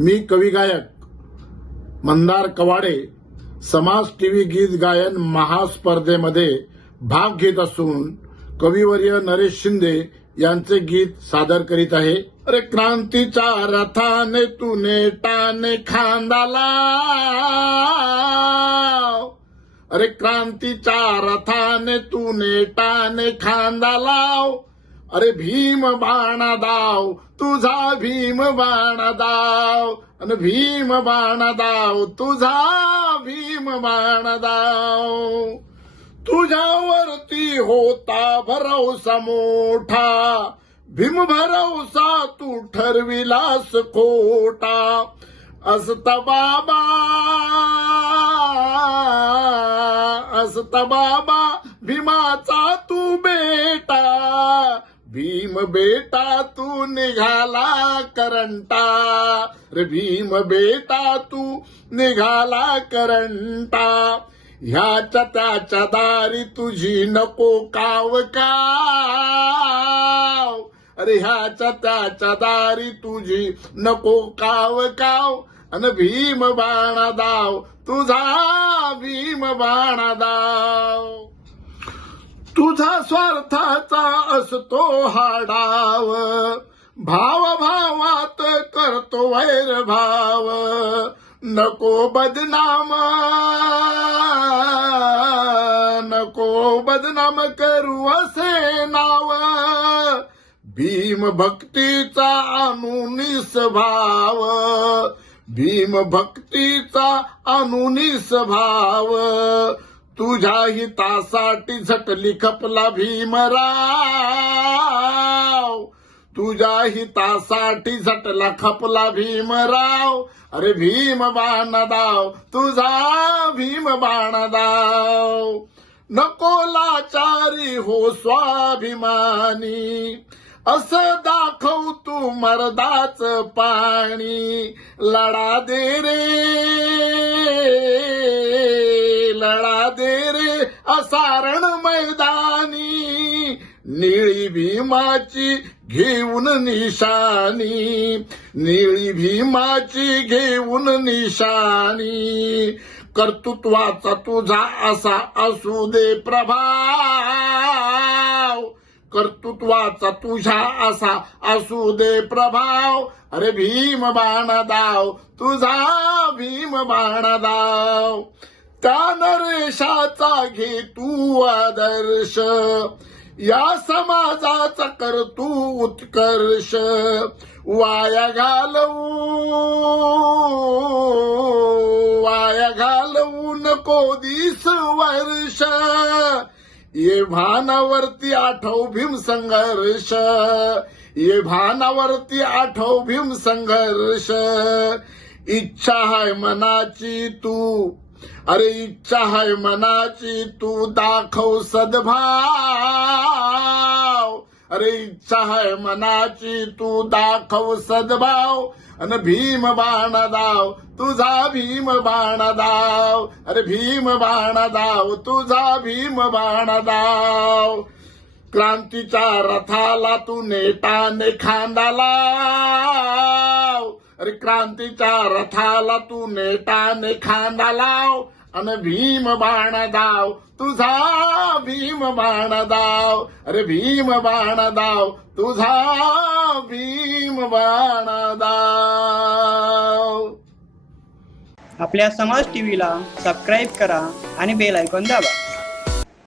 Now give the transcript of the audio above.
मी कवी गायक मंदार कवाडे समाज टीव्ही गीत गायन महास्पर्धेमध्ये भाग घेत असून कविवर्य नरेश शिंदे यांचे गीत सादर करीत आहे. अरे क्रांतीच्या रथाने तू नेटाने खांदाला अरे क्रांतीच्या रथाने तू नेटाने खांदा लाव. अरे भीम बाणा दाव तुझा भीम बाणा दाव आणि भीम बाणा दाव तुझा भीम बाणा दाव तुझ्यावरती होता भरवसा मोठा भीम भरवसा तू ठरविलास खोटा. असत बाबा असत बाबा भीमाचा तू भीम बेटा तू निघाला करंटा. रे भीम बेटा तू निघाला करंटा. ह्याच्या त्याच्या दारी तुझी नको काव काव. अरे ह्याच्या त्याच्या दारी तुझी नको काव काव. अन भीम बाणा दाव तुझा भीम बाणा दाव. तुझा स्वार्थाचा असतो हा डाव भाव भावात करतो वैर भाव. नको बदनाम. नको बदनाम करू असे नाव. भीम भक्तीचा अनुनिस भाव. भीम भक्तीचा अनुनिस भाव. तुझ्या हितासाठी झटली खपला भीमराव. तुझ्या हितासाठी झटला खपला भीमराव. अरे भीम बाणदाव तुझा भीम बाणदाव. नको लाचारी हो स्वाभिमानी. असं दाखव तू मर्दाच पाणी. लढा दे रे. सारण मैदानी निळी भीमाची घेऊन निशाणी निळी भीमाची घेऊन निशाणी. कर्तृत्वाचा तुझा असा असू दे प्रभाव. कर्तृत्वाचा तुझा असा असू दे प्रभाव. अरे भीम बाणदाव तुझा भीम बाण दाव. त्या नरेशाचा घे तू आदर्श. या समाजाचा कर तू उत्कर्ष. वाया घालवू वाया घालवू नको दिस वर्ष. ये भानावरती आठव भीम संघर्ष. ये भानावरती आठव भीम संघर्ष. इच्छा हाय मनाची तू. अरे इच्छा हाय मनाची तू दाखव सद्भाव. अरे इच्छा हाय मनाची तू दाखव सद्भाव. अन भीम बाण दाव तुझा भीम बाण दाव. अरे भीम बाण दाव तुझा भीम बाण दाव. क्रांतीच्या रथाला तू नेटाने खांदाला अरे क्रांतीच्या रथाला तू नेटाने खांदा लाव अन भीम बाण दाव. तुझा भीम बाण दाव. अरे भीम बाण दाव. तुझा भीम बाण दाव. आपल्या समाज टीव्हीला सबस्क्राईब करा आणि बेल ऐकून दाबा.